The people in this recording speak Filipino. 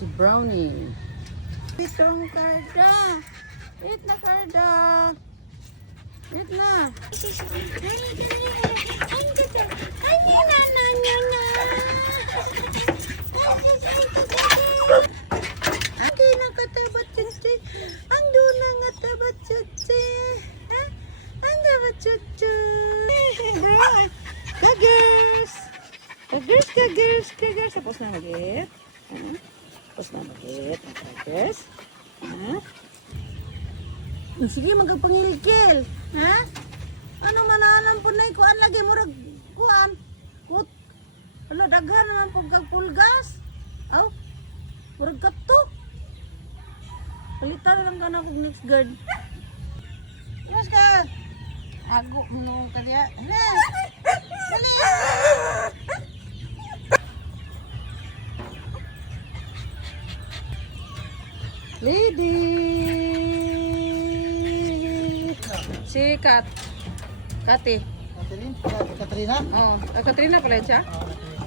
si Brownie. Itong karda. Eat na karda. Eat na. Ang nakatabat chuchi. Ang doon na ngatabat chuchi. Ha? Ang dabat chuchi. Bro. Kagers. Kagers, kagers, kagers. Tapos na mag-eat. Tapos na mag-eat. Kagers. Ha? Sige, magpangilkil. Ha? Ano manahanan po na ikuan lagi mo rag kuan? Kut. Wala daghan naman pagkagpulgas. Aw. Murag kato. Palitan lang ka na kong next guard. Mas ka. Ago mo ka diya. Hala. Dali. Lady. Si Kat. Kati. Katrina? Oh, Katrina pala siya. Oo, Katrina.